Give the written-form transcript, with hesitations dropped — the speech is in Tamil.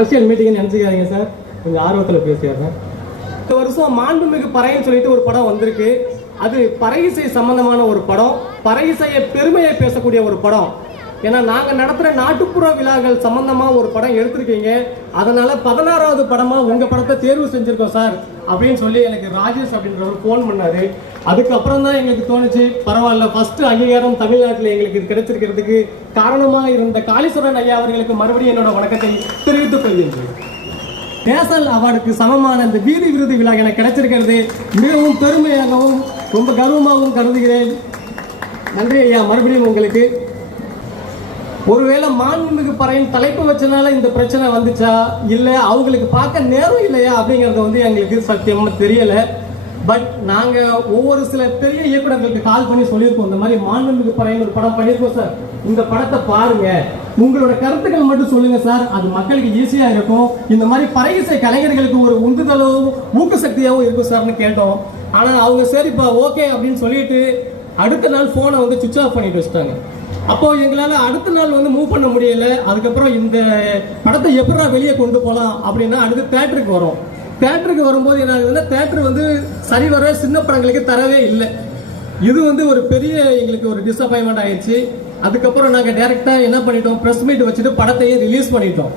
அரசியல் மீட்டிங் நினைச்சுக்காதீங்க சார், கொஞ்சம் ஆர்வத்தில் பேசிடுறேன். இந்த வருஷம் மாண்புமிகு பறைன்னு சொல்லிட்டு ஒரு படம் வந்திருக்கு. அது பறை இசை சம்பந்தமான ஒரு படம், பறை இசையை பெருமையை பேசக்கூடிய ஒரு படம். ஏன்னா நாங்கள் நடத்துகிற நாட்டுப்புற விழாக்கள் சம்பந்தமாக ஒரு படம் எடுத்திருக்கீங்க, அதனால 16வது படமாக உங்கள் படத்தை தேர்வு செஞ்சுருக்கோம் சார் அப்படின்னு சொல்லி எனக்கு ராஜேஷ் அப்படின்றவர் ஃபோன் பண்ணாரு. அதுக்கப்புறம் தான் எங்களுக்கு தோணுச்சு, பரவாயில்ல, ஃபர்ஸ்ட் அங்கீகாரம் தமிழ்நாட்டில் எங்களுக்கு கிடைச்சிருக்கிறதுக்கு காரணமாக இருந்த காளீஸ்வரன் ஐயா அவர்களுக்கு மறுபடியும் என்னோட வணக்கத்தை தெரிவித்துக் கொள்கின்றேன். நேஷனல் அவார்டுக்கு சமமான இந்த வீதி விருது விழா எனக்கு கிடைச்சிருக்கிறது மிகவும் பெருமையாகவும் ரொம்ப கர்வமாகவும் கருதுகிறேன். நன்றி ஐயா, மறுபடியும் உங்களுக்கு. ஒருவேளை மாண்புமிகு பறையின் தலைப்பு வச்சனால இந்த பிரச்சனை வந்துச்சா, இல்லை அவங்களுக்கு பார்க்க நேரம் இல்லையா அப்படிங்கிறது வந்து எங்களுக்கு சத்தியமாக தெரியல. பட் நாங்கள் ஒவ்வொரு சில பெரிய இயக்குநர்களுக்கு கால் பண்ணி சொல்லியிருக்கோம், இந்த மாதிரி மாண்புமிகு பறையின் ஒரு படம் பண்ணியிருக்கோம் சார், இந்த படத்தை பாருங்க, உங்களோட கருத்துக்கள் மட்டும் சொல்லுங்க சார், அது மக்களுக்கு ஈஸியா இருக்கும், இந்த மாதிரி பறை இசை கலைஞர்களுக்கு ஒரு உந்துதலும் ஊக்கசக்தியாகவும் இருக்கும் சார்னு கேட்டோம். ஆனா அவங்க சரிப்பா ஓகே அப்படின்னு சொல்லிட்டு அடுத்த நாள் போனை வந்து சுவிட்ச் ஆஃப் பண்ணிட்டு வச்சுட்டாங்க. அப்போ எங்களால் அடுத்த நாள் வந்து மூவ் பண்ண முடியல. அதுக்கப்புறம் இந்த படத்தை எப்படா வெளியே கொண்டு போகலாம் அப்படின்னா அடுத்து தேட்டருக்கு வரும். தேட்டருக்கு வரும்போது என்ன ஆகுதுன்னா, தேட்டர் வந்து சரிவர சின்ன படங்களுக்கு தரவே இல்லை. இது வந்து ஒரு பெரிய எங்களுக்கு ஒரு டிசப்பாயின்மெண்ட் ஆயிடுச்சு. அதுக்கப்புறம் நாங்கள் டைரக்டா என்ன பண்ணிட்டோம், பிரஸ் மீட் வச்சுட்டு படத்தையே ரிலீஸ் பண்ணிட்டோம்.